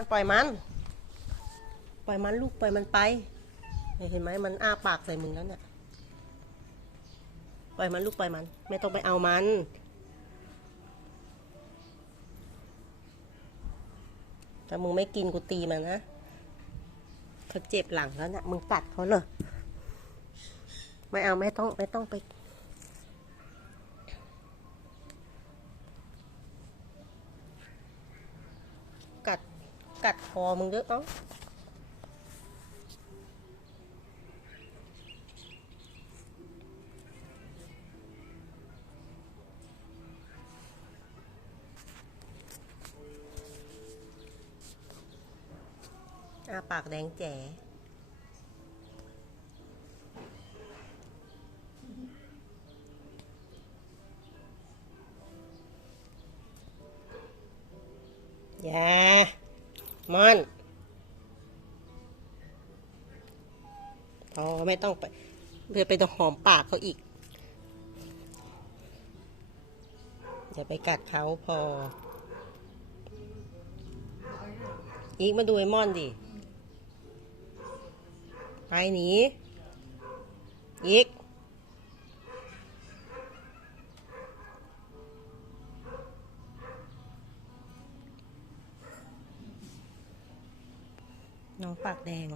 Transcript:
มันปล่อยมัน ปล่อยมันลูกปล่อยมันไป เห็นไหมมันอ้าปากใส่มึงแล้วเนี่ยปล่อยมันลูกปล่อยมัน ไม่ต้องไปเอามันถ้ามึงไม่กินกูตีมันนะเขาเจ็บหลังแล้วเนี่ยมึงกัดเขาเลยไม่เอาไม่ต้องไม่ต้องไป กัด กัดคอมึงเยอะเอ้าอาปากแดงแจ๋อย่า มอนพอไม่ต้องไปเพื่อไปต้องหอมปากเขาอีก อย่าไปกัดเขาพอ อีกมาดูไอ้มอนดิ ไปหนีอีก น้องปากแดง